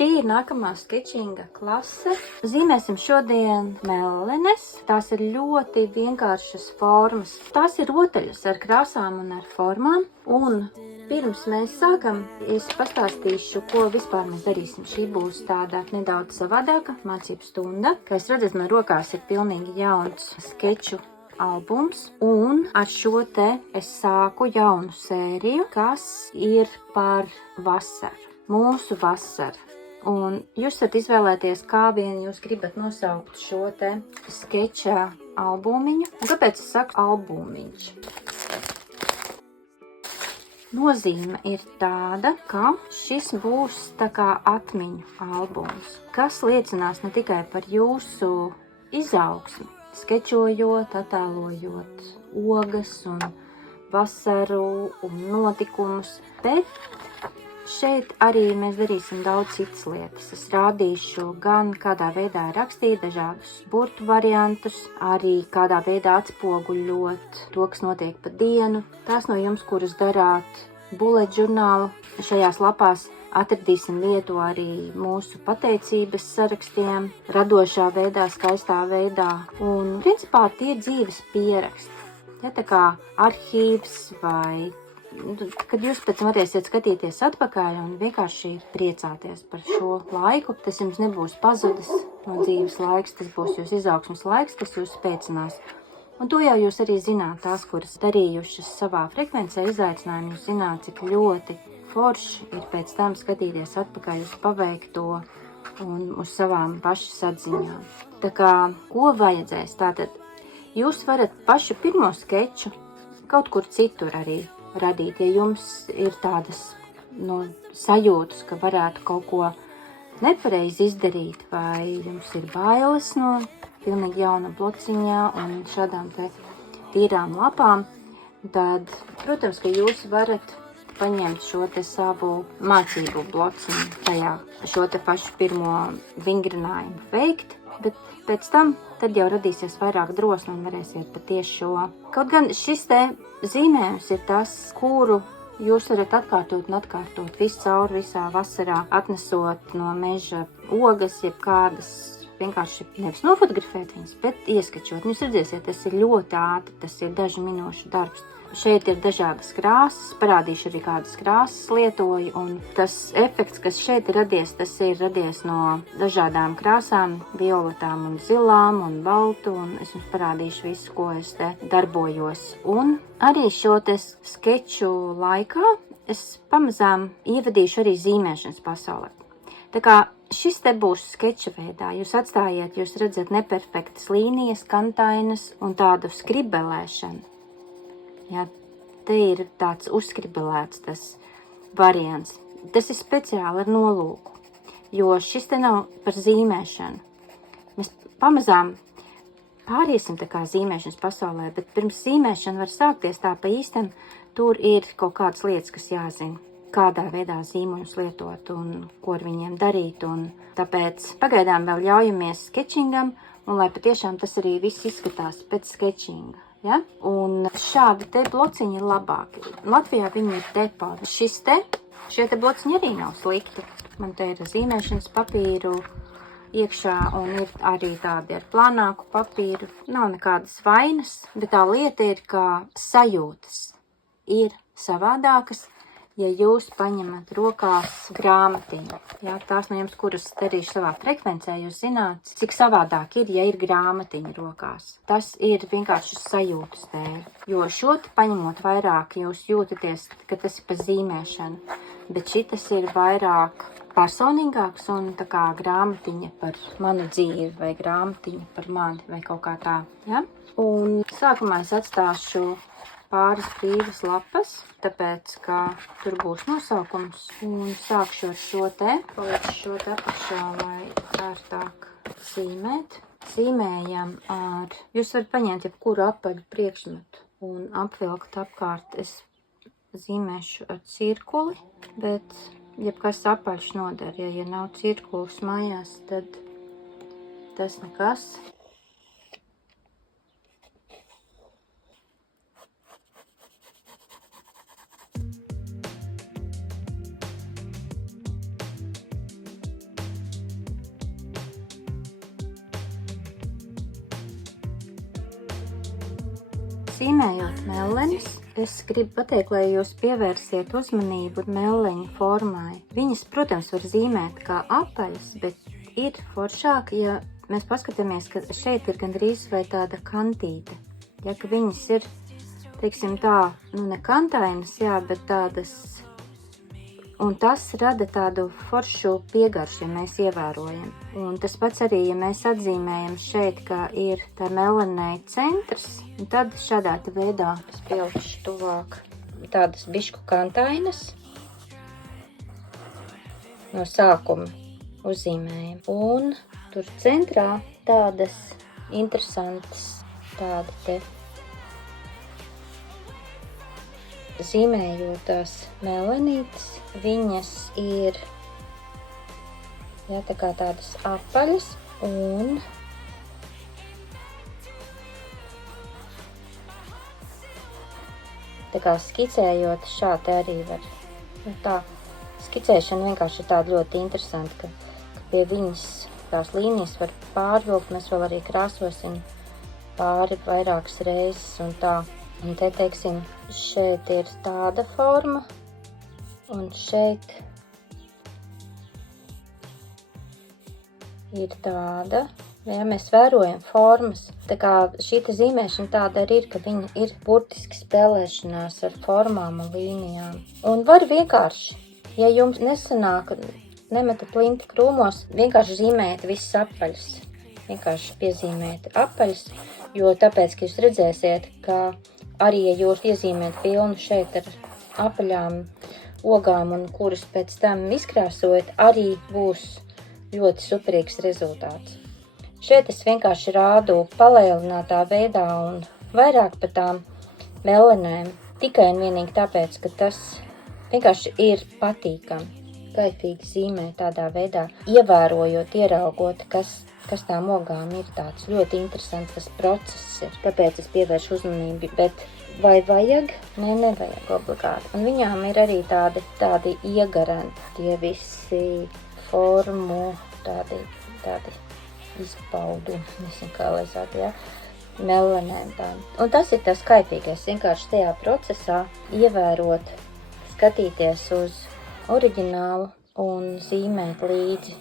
Šī ir nākamā skečinga klase. Zīmēsim šodien mellenes. Tās ir ļoti vienkāršas formas. Tās ir rotaļas ar krāsām un ar formām. Un pirms mēs sākam, es pastāstīšu, ko vispār mēs darīsim. Šī būs tāda nedaudz savādāka mācību stunda. Kā jūs redzat, man rokās ir pilnīgi jauns skeču albums, un ar šo te es sāku jaunu sēriju, kas ir par vasaru. Mūsu vasara. Un jūs varat izvēlēties, kā vien jūs gribat nosaukt šo te skeča albumiņu. Un kāpēc es saku albumiņš? Nozīme ir tāda, ka šis būs tā kā atmiņu albums, kas liecinās ne tikai par jūsu izaugsmi, skečojot, attēlojot ogas un vasaru un notikumus, bet šeit arī mēs darīsim daudz citas lietas. Es rādīšu gan kādā veidā rakstīt dažādus burtu variantus, arī kādā veidā atspoguļot to, kas notiek pa dienu. Tās no jums, kuras darāt bullet žurnālu, šajās lapās atradīsim vietu arī mūsu pateicības sarakstiem, radošā veidā, skaistā veidā. Un principā tie ir dzīves pieraksti. Ja, tā kā arhīvs vai kad jūs pēc tam varēsiet skatīties atpakaļ un vienkārši priecāties par šo laiku, tas jums nebūs pazudis no dzīves laiks, tas būs jūs izaugsmes laiks, kas jūs spēcinās. Un to jau jūs arī zināt, tās, kuras darījušas savā frekvencē izaicinājumu, jūs zināt, cik ļoti forši ir pēc tam skatīties atpakaļ uz paveikto un uz savām pašas atziņām. Tā kā, ko vajadzēs? Tātad, jūs varat pašu pirmo skeču kaut kur citur arī radīt, ja jums ir tādas sajūtas, ka varētu kaut ko nepareizi izdarīt, vai jums ir bailes no pilnīgi jauna blociņā un šādām te tīrām lapām, tad, protams, ka jūs varat paņemt šo te savu mācību blociņu, tajā šo te pašu pirmo vingrinājumu veikt, bet pēc tam tad jau radīsies vairāk drosme un varēsiet patiesi šo. Kaut gan šis te zīmējums ir tas, kuru jūs varat atkārtot un atkārtot visu cauri visā vasarā, atnesot no meža ogas, jeb kādas vienkārši nevis nofotografēt viņas, bet ieskečot. Jūs redzēsiet, tas ir ļoti ātri, tas ir dažu minūšu darbs. Šeit ir dažādas krāsas, parādīšu arī kādas krāsas lietoju, un tas efekts, kas šeit ir radies, tas ir radies no dažādām krāsām, violetām un zilām un baltu, un es jums parādīšu visu, ko es te darbojos. Un arī šo te skeču laikā es pamazām ievadīšu arī zīmēšanas pasaulē. Tā kā šis te būs skeča veidā, jūs atstājiet, jūs redzat neperfektas līnijas, kantainas un tādu skribelēšanu. Jā, te ir tāds uzskribelēts tas variants. Tas ir speciāli ar nolūku, jo šis te nav par zīmēšanu. Mēs pamazām pāriesim tā kā zīmēšanas pasaulē, bet pirms zīmēšana var sākties tā pa īstam, tur ir kaut kādas lietas, kas jāzina, kādā veidā zīmuļus lietot un ko ar viņiem darīt. Un tāpēc pagaidām vēl ļaujamies skečingam, un lai patiešām tas arī viss izskatās pēc skečinga. Ja? Un šādi te blociņi ir labāki. Latvijā viņi ir tepādi. Šie te blociņi arī nav slikti. Man te ir zīmēšanas papīru iekšā un ir arī tādi ar plānāku papīru. Nav nekādas vainas, bet tā lieta ir, ka sajūtas ir savādākas, ja jūs paņemat rokās grāmatiņu. Jā, tās no jums, kuras darīšu savā frekvencē, jūs zināt, cik savādāk ir, ja ir grāmatiņa rokās. Tas ir vienkārši sajūtas dēļ, jo šo paņemot vairāk, jūs jūtaties, ka tas ir pa zīmēšanu, bet šitas ir vairāk personīgāks un tā kā grāmatiņa par manu dzīvi vai grāmatiņa par mani vai kaut kā tā. Ja? Un sākumā es atstāšu pāris brīvas lapas, tāpēc, ka tur būs nosaukums. Un sākšu ar šo te, palikšu šo te apakšā, lai ērtāk zīmēt. Zīmējam ar, jūs varat paņemt jebkuru apaļu priekšmetu un apvilkt apkārt. Es zīmēšu ar cirkuli, bet jebkas apaļš noder. Ja nav cirkulis mājās, tad tas nekas. zīmējot mellenes, es gribu pateikt, lai jūs pievērsiet uzmanību melleņu formai. Viņas, protams, var zīmēt kā apaļas, bet ir foršāk, ja mēs paskatāmies, ka šeit ir gandrīz vai tāda kantīte. Ja, ka viņas ir, teiksim tā, ne kantainas, jā, bet tādas, un tas rada tādu foršu piegaršu, ja mēs ievērojam. Un tas pats arī, ja mēs atzīmējam šeit, ka ir tā melenei centrs, un tad šādā te veidā es pielikšu tuvāk tādas bišku kantainas no sākuma uzzīmējam. Un tur centrā tādas interesantas, tāda te zīmējotās melenītes, viņas ir, jā, tā kā tādas apaļas un tā kā skicējot šādi arī var, tā skicēšana vienkārši ir tāda ļoti interesanta, ka pie viņas tās līnijas var pārvilkt, mēs vēl arī krāsosim pāri vairākas reizes un tā. Un te, teiksim, šeit ir tāda forma un šeit ir tāda. Ja mēs vērojam formas, tā kā šī zīmēšana tāda arī ir, ka viņa ir burtiski spēlēšanās ar formām un līnijām. Un var vienkārši, ja jums nesanāk, nemetat linti krūmos, vienkārši zīmējiet visas apaļas. Vienkārši piezīmējiet apaļas, jo tāpēc, ka jūs redzēsiet, ka arī, ja jūs iezīmējat pilnu šeit ar apaļām ogām un kurus pēc tam izkrāsojat, arī būs ļoti superīgs rezultāts. Šeit es vienkārši rādu palielinātā veidā un vairāk par tām melenēm, tikai un vienīgi tāpēc, ka tas vienkārši ir patīkami. Kaifīgi zīmē tādā veidā, ievērojot, ieraugot, kas tām ogām ir tāds ļoti interesants tas process ir. Tāpēc es pievēršu uzmanību, bet vai vajag? Nē, nevajag obligāti. Un viņām ir arī tādi iegaranti, tie visi formu, tādi izpaudumi, nezinu kā lai saka, ja? Melenēm tām. Un tas ir tas kaifīgais, vienkārši tajā procesā ievērot, skatīties uz oriģinālu un zīmēt līdzi.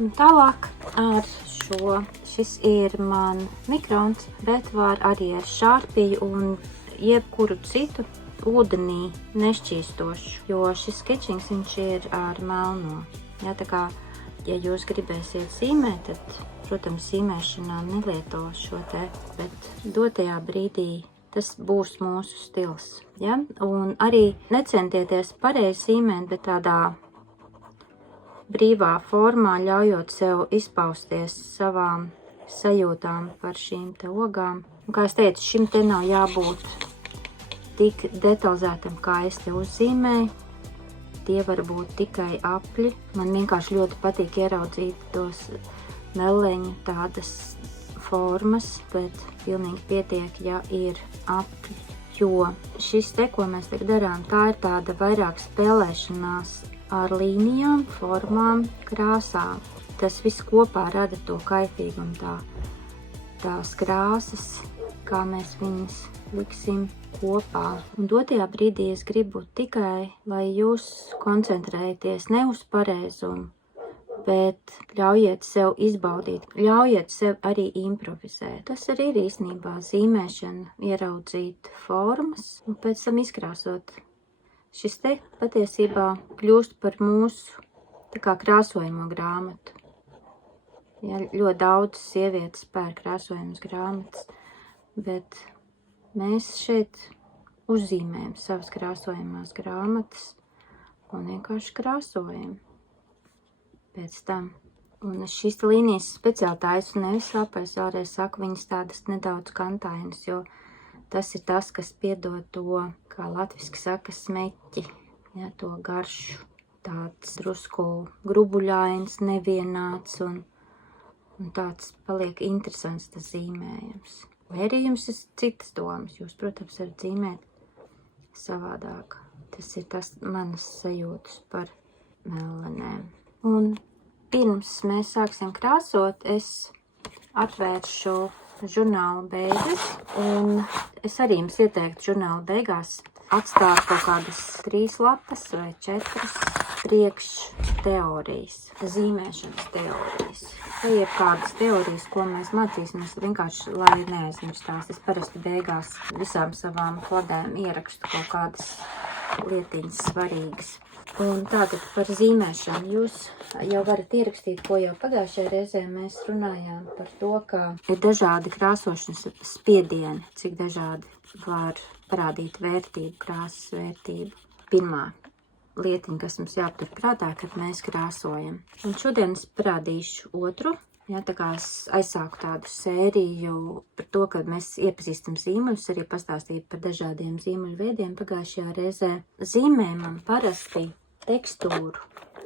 Un tālāk ar šis ir man mikrons, bet var arī ar šārpiju un jebkuru citu ūdenī nešķīstošu, jo šis sketchings viņš ir ar melno. Ja, tā kā, ja jūs gribēsiet zīmēt, tad, protams, zīmēšanā nelieto šo te, bet dotajā brīdī tas būs mūsu stils. Ja? Un arī necentieties pareizi zīmēt, bet tādā brīvā formā, ļaujot sev izpausties savām sajūtām par šīm te ogām. Un, kā es teicu, šim te nav jābūt tik detalizētam, kā es te uzzīmēju. Tie var būt tikai apļi. Man vienkārši ļoti patīk ieraudzīt tos meleņu tādas formas, bet pilnīgi pietiek, ja ir apļi. Jo šis te, ko mēs tagad darām, tā ir tāda vairāk spēlēšanās ar līnijām, formām, krāsām. Tas viss kopā rada to kaifīgumu, tās krāsas, kā mēs viņas liksim kopā. Un dotajā brīdī es gribu tikai, lai jūs koncentrējaties ne uz pareizumu, bet ļaujiet sev izbaudīt, ļaujiet sev arī improvizēt. Tas arī ir īstenībā zīmēšana, ieraudzīt formas un pēc tam izkrāsot. Šis te patiesībā kļūst par mūsu tā kā krāsojamo grāmatu. Ja, ļoti daudz sievietes pērk krāsojamas grāmatas, bet mēs šeit uzzīmējam savas krāsojamās grāmatas un vienkārši krāsojam pēc tam. Un šīs līnijas speciāli taisu nevis apais, vēlreiz saku, viņas tādas nedaudz kantainas, jo tas ir tas, kas piedod to, kā latviski saka, smeķi, ja, to garšu, tāds drusku grubuļains, nevienāds un tāds paliek interesants tas zīmējums. Vai arī jums ir citas domas, jūs, protams, varat zīmēt savādāk. Tas ir tas manas sajūtas par melenēm. Un pirms mēs sāksim krāsot, es atvēršu žurnāla beigas, un es arī jums ieteiktu žurnāla beigās atstāt kaut kādas 3 lapas vai 4 priekš teorijas, zīmēšanas teorijas. Vai ir kādas teorijas, ko mēs mācīsimies, vienkārši, lai neaizmirstās. Es parasti beigās visām savām kladēm ierakstu kaut kādas lietiņas svarīgas. Un tātad par zīmēšanu jūs jau varat ierakstīt, ko jau pagājušajā reizē mēs runājām par to, ka ir dažādi krāsošanas spiedieni, cik dažādi var parādīt vērtību, krāsas vērtību. Pirmā lietiņa, kas mums jāaptur prātā, kad mēs krāsojam. Un šodien es parādīšu otru. Ja, tā kā es aizsāku tādu sēriju par to, kad mēs iepazīstam zīmuļus, arī pastāstīju par dažādiem zīmuļu veidiem pagājušajā reizē. Zīmējumam parasti tekstūru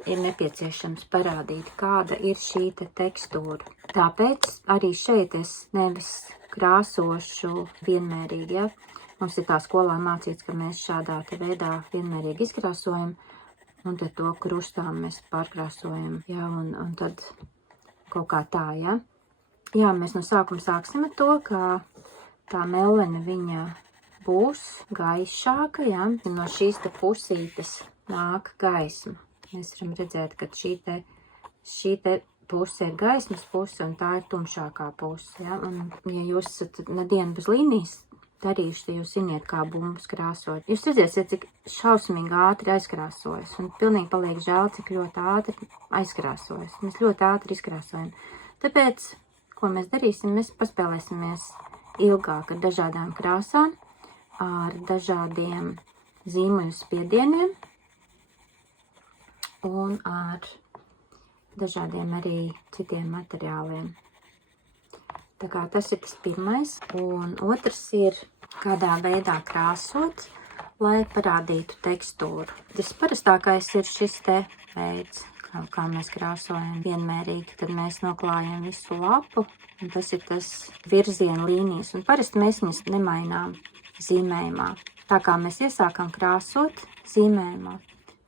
ir nepieciešams parādīt, kāda ir šī tekstūra. Tāpēc arī šeit es nevis krāsošu vienmērīgi. Ja? Mums ir tā skolā mācīts, ka mēs šādā veidā vienmērīgi izkrāsojam, un tad to krustām mēs pārkrāsojam. Ja? Un tad kaut kā tā, ja? Jā, mēs no sākuma sāksim ar to, ka tā melene viņa būs gaišāka, ja? No šīs te pusītes nāk gaisma. Mēs varam redzēt, ka šī te puse ir gaismas puse un tā ir tumšākā puse, ja? Un ja jūs esat dienu bez līnijas darījuši, tad jūs ziniet, kā bumbas krāsot. Jūs redzēsiet, cik šausmīgi ātri aizkrāsojas, un pilnīgi paliek žēl, cik ļoti ātri aizkrāsojas. Mēs ļoti ātri izkrāsojam. Tāpēc, ko mēs darīsim, mēs paspēlēsimies ilgāk ar dažādām krāsām, ar dažādiem zīmuļu spiedieniem un ar dažādiem arī citiem materiāliem. Tā kā tas ir tas pirmais, un otrs ir, kādā veidā krāsot, lai parādītu tekstūru. Tas parastākais ir šis te veids, kā mēs krāsojam vienmērīgi, tad mēs noklājam visu lapu, un tas ir tas virziena līnijas, un parasti mēs viņas nemainām zīmējumā. Tā kā mēs iesākam krāsot zīmējumā,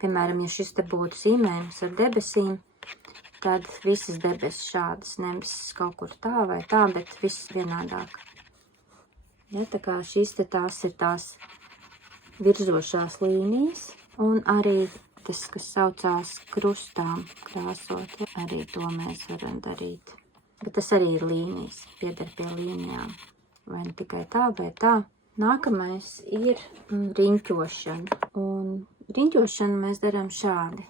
piemēram, ja šis te būtu zīmējums ar debesīm, tad visas debesis šādas, nevis kaut kur tā vai tā, bet viss vienādāk. Ja, tā kā šīs te tās ir tās virzošās līnijas, un arī tas, kas saucās krustām krāsot, ja, arī to mēs varam darīt. Bet tas arī ir līnijas, pieder pie līnijām. Vai ne tikai tā vai tā. Nākamais ir riņķošana. Un riņķošanu mēs darām šādi.